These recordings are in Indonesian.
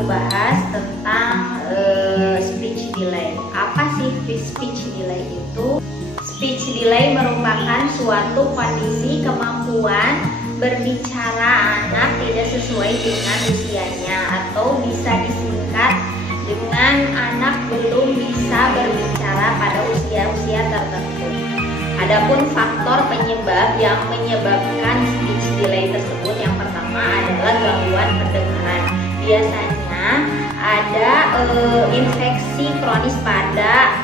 aku bahas tentang speech delay. Apa sih speech delay itu? Speech delay merupakan suatu kondisi kemampuan berbicara anak tidak sesuai dengan usianya, atau bisa disingkat dengan anak belum bisa berbicara pada usia-usia tertentu. Adapun faktor penyebab yang menyebabkan speech delay tersebut, yang pertama adalah gangguan pendengaran. Biasanya ada infeksi kronis pada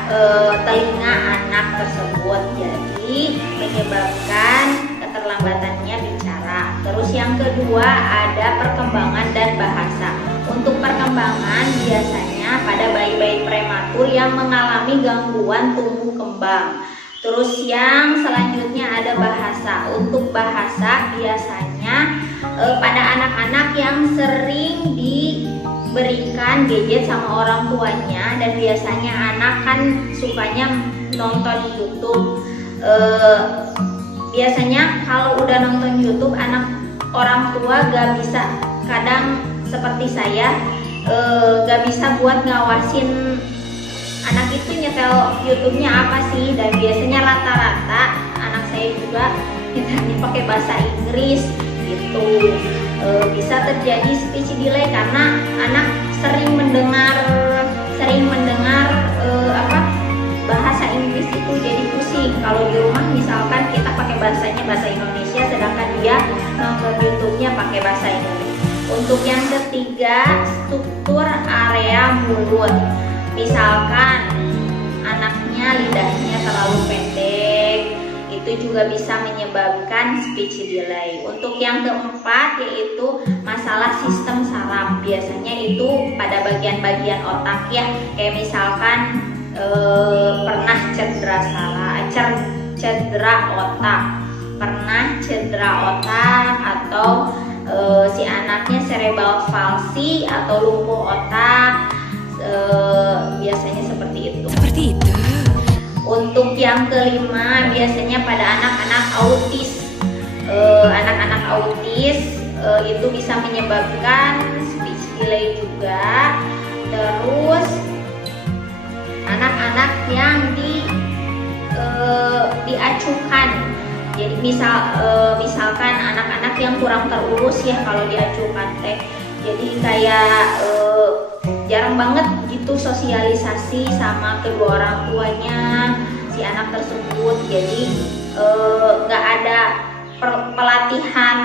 telinga anak tersebut, jadi menyebabkan keterlambatannya bicara. Terus yang kedua ada perkembangan dan bahasa. Untuk perkembangan biasanya pada bayi-bayi prematur yang mengalami gangguan tumbuh kembang. Terus yang selanjutnya ada bahasa. Untuk bahasa biasanya pada anak-anak yang sering diberikan gadget sama orang tuanya, dan biasanya anak kan sukanya nonton YouTube. Biasanya kalau udah nonton YouTube, anak orang tua gak bisa, kadang seperti saya gak bisa buat ngawasin anak itu nyetel YouTube-nya apa sih. Dan biasanya rata-rata anak saya juga nyetelnya pakai bahasa Inggris gitu. Bisa terjadi speech delay karena anak sering mendengar bahasa Inggris itu jadi pusing. Kalau di rumah misalkan kita pakai bahasa Indonesia, sedangkan dia nonton YouTube-nya pakai bahasa Inggris. Untuk yang ketiga, struktur area mulut. Misalkan anaknya lidahnya terlalu pendek, itu juga bisa menyebabkan speech delay. Untuk yang keempat yaitu masalah sistem saraf. Biasanya itu pada bagian-bagian otak ya, kayak misalkan pernah cedera otak, atau si anaknya cerebral palsy atau lumpuh otak. Biasanya seperti itu. Untuk yang kelima biasanya pada anak-anak autis. Anak-anak autis itu bisa menyebabkan speech delay juga. Terus anak-anak yang diacuhkan. Jadi misalkan anak-anak yang kurang terurus ya kalau diacuhkan teh. Jadi kayak jarang banget gitu sosialisasi sama kedua orang tuanya si anak tersebut. Jadi nggak ada pelatihan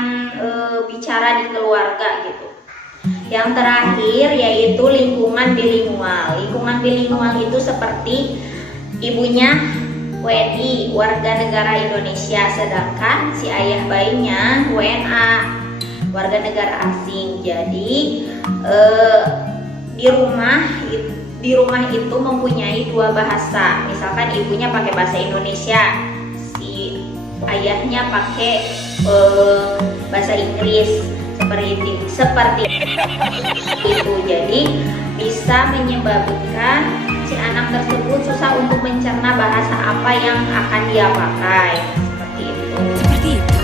bicara di keluarga gitu. Yang terakhir yaitu lingkungan bilingual. Lingkungan bilingual itu seperti ibunya WNI, warga negara Indonesia, sedangkan si ayah bayinya WNA, warga negara asing. Jadi di rumah itu mempunyai dua bahasa. Misalkan ibunya pakai bahasa Indonesia, si ayahnya pakai bahasa Inggris, seperti itu. Jadi bisa menyebabkan si anak tersebut susah untuk mencerna bahasa apa yang akan dia pakai, seperti itu.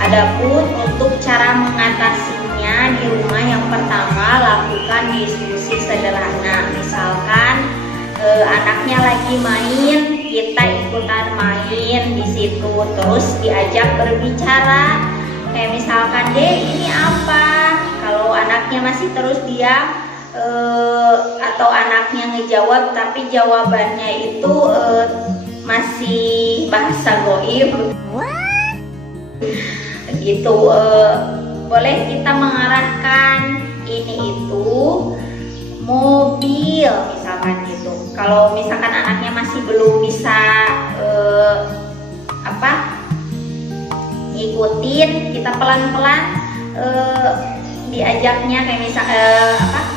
Adapun untuk cara mengatasinya di rumah, yang pertama lakukan diskusi sederhana. Misalkan anaknya lagi main, kita ikutan main di situ, terus diajak berbicara. Kayak misalkan, "Dek, ini apa?" Kalau anaknya masih terus diam atau anaknya ngejawab tapi jawabannya itu masih bahasa goib gitu, boleh kita mengarahkan ini itu mobil misalkan gitu. Kalau misalkan anaknya masih belum bisa ngikutin, kita pelan-pelan diajaknya kayak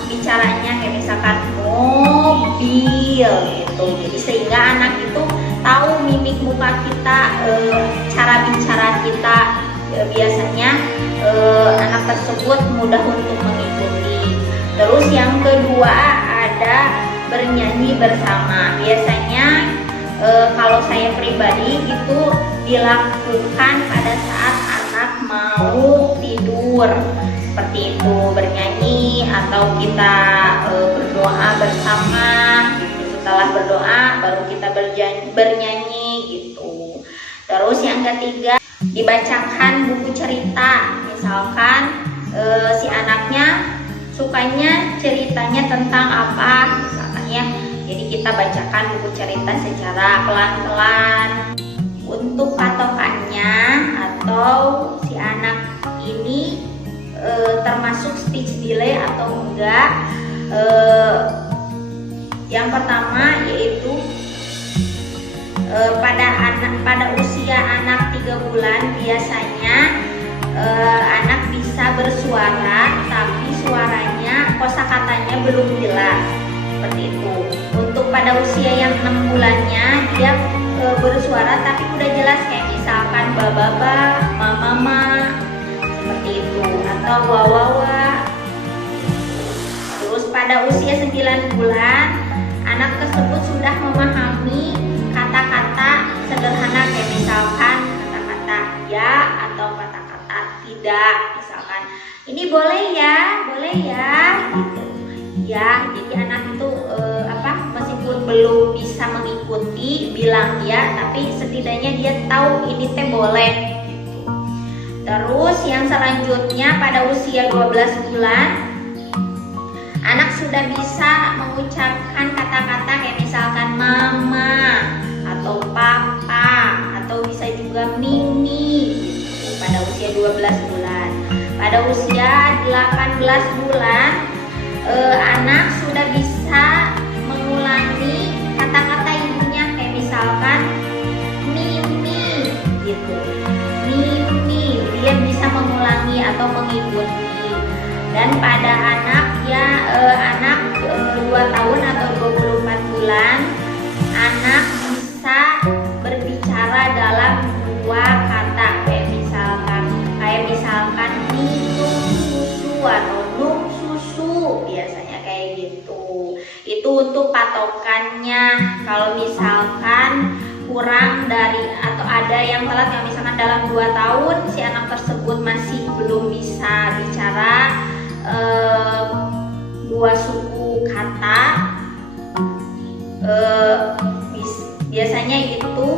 bicaranya kayak misalkan mobil gitu. Jadi sehingga anak itu tahu mimik muka kita, cara bicara kita. Biasanya anak tersebut mudah untuk mengikuti. Terus yang kedua ada bernyanyi bersama. Biasanya kalau saya pribadi itu dilakukan pada saat anak mau tidur, seperti itu, bernyanyi atau kita berdoa bersama gitu. Setelah berdoa baru kita bernyanyi gitu. Terus yang ketiga, dibacakan buku cerita. Misalkan si anaknya sukanya ceritanya tentang apa misalkan ya, jadi kita bacakan buku cerita secara pelan-pelan. Untuk patokannya atau si anak ini termasuk speech delay atau enggak, yang pertama yaitu pada usia anak 3 bulan biasanya anak bisa bersuara tapi suaranya kosakatanya belum jelas seperti itu. Untuk pada usia yang 6 bulannya dia bersuara tapi udah jelas, kayak misalkan baba, mama seperti itu, atau wawawa. Terus pada usia 9 bulan anak tersebut sudah memahami kata-kata sederhana kayak misalkan kata-kata ya atau kata-kata tidak, misalkan ini boleh ya gitu ya. Jadi anak itu meskipun belum bisa mengikuti bilang ya, tapi setidaknya dia tahu ini teh boleh gitu. Terus yang selanjutnya pada usia 12 bulan anak sudah bisa mengucapkan kata-kata kayak misalkan mama atau papa atau bisa juga mimi gitu pada usia 12 bulan. Pada usia 18 bulan anak sudah bisa mengulangi kata-kata ibunya kayak misalkan mimi gitu. Mimi, dia bisa mengulangi atau mengikuti. Dan pada anak 2 tahun atau 24 bulan anak bisa berbicara dalam 2 kata kayak misalkan minum susu atau nuk susu, biasanya kayak gitu. Itu untuk patokannya. Kalau misalkan kurang dari atau ada yang telat, yang misalkan dalam 2 tahun si anak tersebut masih belum bisa bicara 2 suku kata, biasanya itu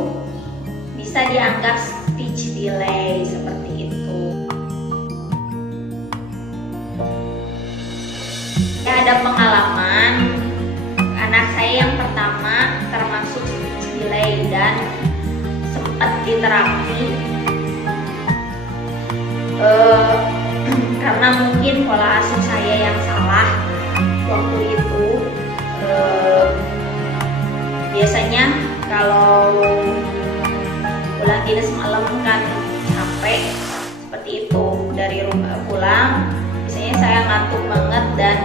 bisa dianggap speech delay seperti itu. Ya, ada pengalaman anak saya yang pertama termasuk speech delay dan sempat diterapi karena mungkin pola asuh saya yang salah waktu itu. Biasanya kalau pulang dinas malam kan capek seperti itu, dari rumah pulang biasanya saya ngantuk banget dan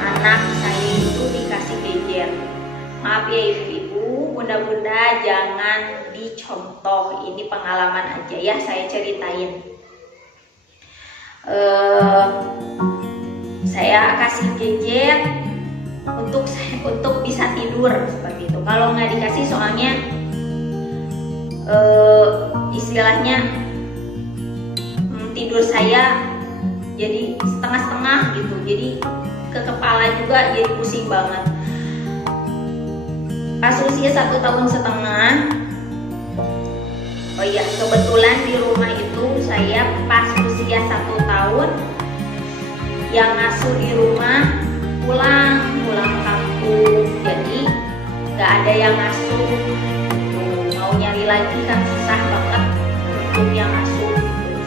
anak saya itu dikasih gadget. Maaf ya ibu-ibu, bunda-bunda, jangan dicontoh, ini pengalaman aja ya saya ceritain. Saya kasih gadget untuk bisa tidur seperti itu. Kalau nggak dikasih soalnya istilahnya tidur saya jadi setengah-setengah gitu, jadi ke kepala juga jadi pusing banget. Pas usia 1,5 tahun, oh iya kebetulan di rumah itu saya pas usia 1 tahun yang ngasuh di rumah pulang kampung, jadi nggak ada yang ngasuh. Mau nyari lagi kan susah banget untuk yang ngasuh gitu.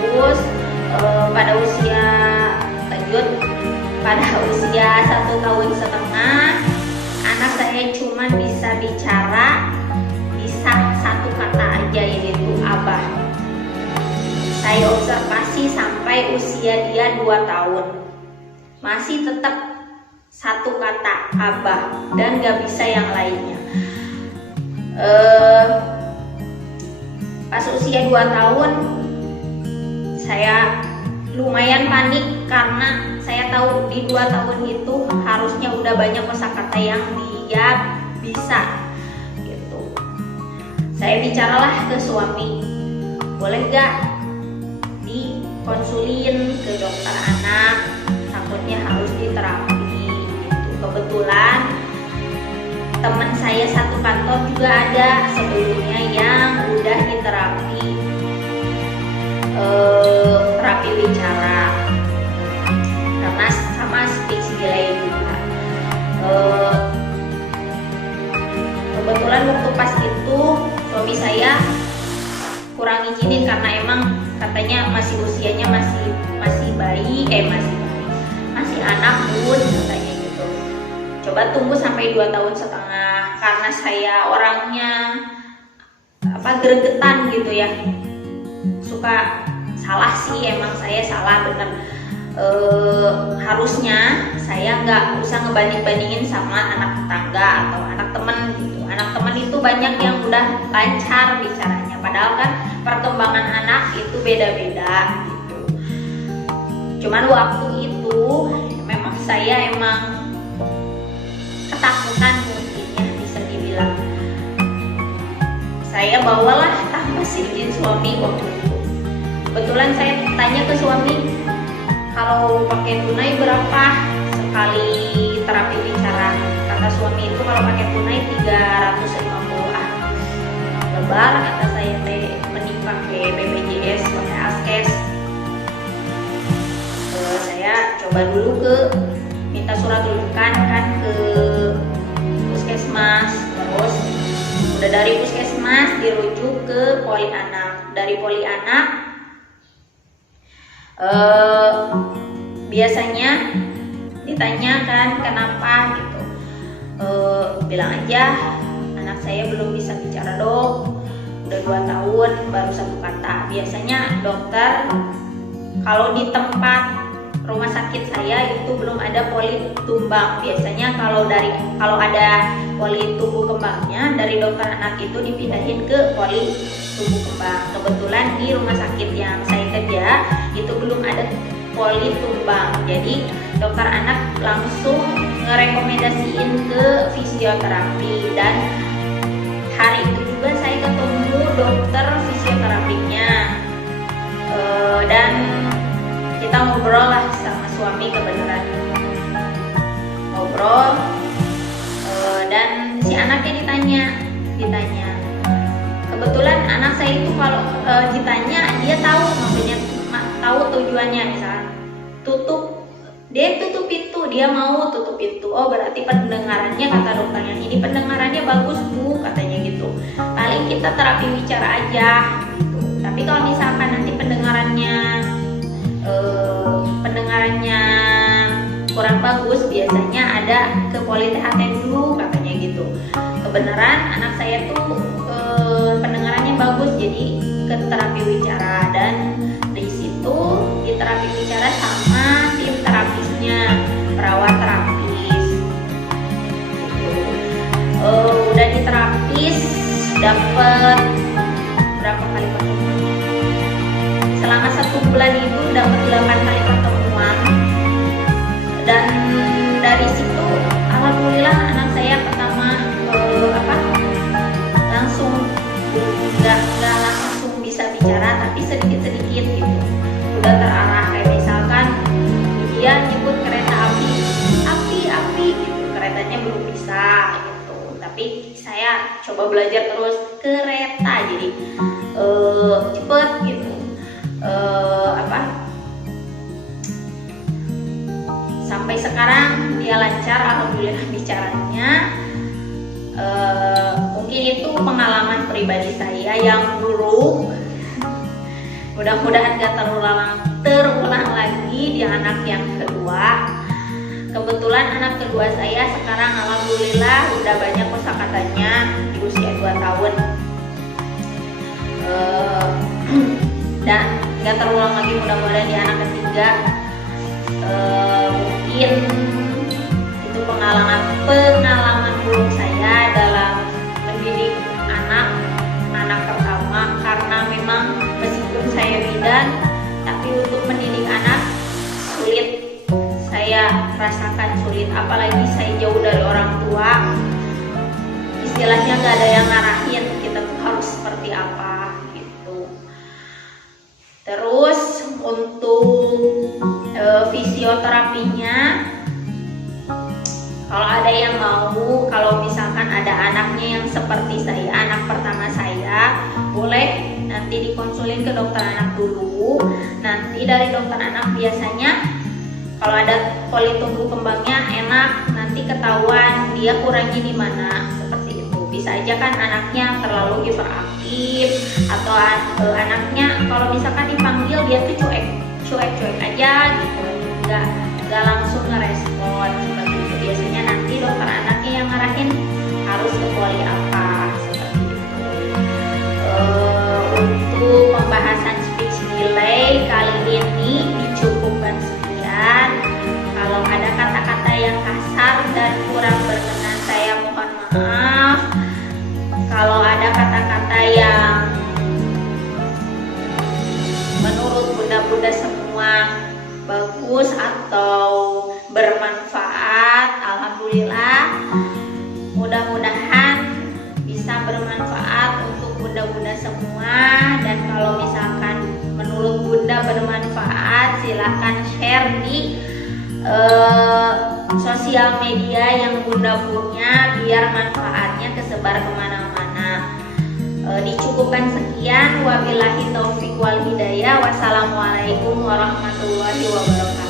Terus pada usia 1,5 tahun anak saya cuma bisa bicara 1 kata aja, yaitu abah. Saya observasi sampai usia dia 2 tahun masih tetap 1 kata abah dan gak bisa yang lainnya. Pas usia 2 tahun saya lumayan panik karena saya tahu di 2 tahun itu harusnya udah banyak kosakata yang dia bisa gitu. Saya bicaralah ke suami, boleh gak dikonsulin ke dokter anak teman saya satu kantor juga ada sebelumnya yang udah diterapi terapi bicara karena sama speech delay juga. Kebetulan waktu pas itu suami saya kurang izinin karena emang katanya masih usianya masih bayi, masih anak bun katanya gitu. Coba tunggu sampai 2 tahun setengah karena saya orangnya gregetan gitu ya, suka salah sih, emang saya salah bener. Harusnya saya nggak usah ngebanding-bandingin sama anak tetangga atau anak temen gitu. Anak temen itu banyak yang udah lancar bicaranya, padahal kan perkembangan anak itu beda-beda gitu. Cuman waktu itu memang saya ketakutan mungkin ya, bisa dibilang. Saya bawalah tanpa izin suami waktu itu. Kebetulan saya tanya ke suami, kalau pakai tunai berapa sekali terapi bicara? Kata suami itu kalau pakai tunai 350 lebar, kata saya mending pakai BPJS, pakai Askes. Saya coba dulu minta surat rujukan kan ke puskesmas, terus udah dari puskesmas dirujuk ke poli anak. Dari poli anak biasanya ditanyakan kenapa gitu, bilang aja anak saya belum bisa bicara dok, udah 2 tahun baru 1 kata. Biasanya dokter kalau di tempat rumah sakit saya itu belum ada poli tumbang. Biasanya kalau ada poli tumbuh kembangnya dari dokter anak itu dipindahin ke poli tumbuh kembang. Kebetulan di rumah sakit yang saya kerja itu belum ada poli tumbang, jadi dokter anak langsung ngerekomendasiin ke fisioterapi. Dan hari itu juga saya ketemu dokter fisioterapinya, dan kita ngobrol lah sama suami, kebenaran ngobrol, dan si anaknya ditanya. Kebetulan anak saya itu kalau ditanya dia tahu, maksudnya tahu tujuannya. Misalnya dia tutup pintu, dia mau tutup pintu, oh berarti pendengarannya, kata dokternya ini pendengarannya bagus bu, katanya gitu, paling kita terapi bicara aja gitu. Tapi kalau misalkan nanti pendengarannya kurang bagus, biasanya ada ke poli THT dulu, katanya gitu. Kebenaran anak saya tuh pendengarannya bagus, jadi ke terapi bicara. Dan di situ di terapi bicara sama tim terapisnya, perawat terapis gitu. Udah diterapis, dapet berapa kali pertemuan? Selama 1 bulan itu dapat 8 kali pertemuan, dan dari situ alhamdulillah anak saya pertama langsung nggak langsung bisa bicara, tapi sedikit-sedikit gitu udah terarah. Kayak misalkan dia nyebut kereta api gitu, keretanya belum bisa gitu, tapi saya coba belajar terus kereta, jadi cepet gitu. Sampai sekarang dia lancar alhamdulillah bicaranya. Mungkin itu pengalaman pribadi saya yang buruk, mudah-mudahan gak terulang lagi di anak yang kedua. Kebetulan anak kedua saya sekarang alhamdulillah udah banyak kosakatanya di usia 2 tahun, dan gak terulang lagi mudah-mudahan di anak ketiga. Mungkin itu pengalaman buruk saya dalam mendidik anak pertama, karena memang meskipun saya bidan, tapi untuk mendidik anak sulit, saya rasakan sulit, apalagi saya jauh dari orang tua. Istilahnya gak ada yang ngarahin kita tuh harus seperti apa gitu. Terus untuk fisioterapinya Kalau ada yang mau, kalau misalkan ada anaknya yang seperti saya, anak pertama saya, boleh nanti dikonsulin ke dokter anak dulu. Nanti dari dokter anak biasanya kalau ada poli tumbuh kembangnya enak, nanti ketahuan dia kurangnya di mana, seperti itu. Bisa aja kan anaknya terlalu hiperaktif, atau anaknya kalau misalkan dipanggil dia tuh cuek aja gitu, nggak langsung ngerespon seperti itu. Biasanya nanti dokter anaknya yang ngarahin harus ke poli apa, seperti itu. Untuk pembahasan speech delay kali ini dicukupkan sekian. Kalau ada kata-kata yang kasar dan kurang berkenan, saya mohon maaf. Kalau ada kata-kata yang menurut bunda-bunda semua bagus atau bermanfaat, alhamdulillah. Mudah-mudahan bisa bermanfaat untuk bunda-bunda semua. Dan kalau misalkan menurut bunda bermanfaat, silahkan share di sosial media yang bunda punya, biar manfaatnya kesebar kemana-mana. Dicukupkan sekian. Wabillahi taufiq wal hidayah. Wassalamualaikum warahmatullahi wabarakatuh.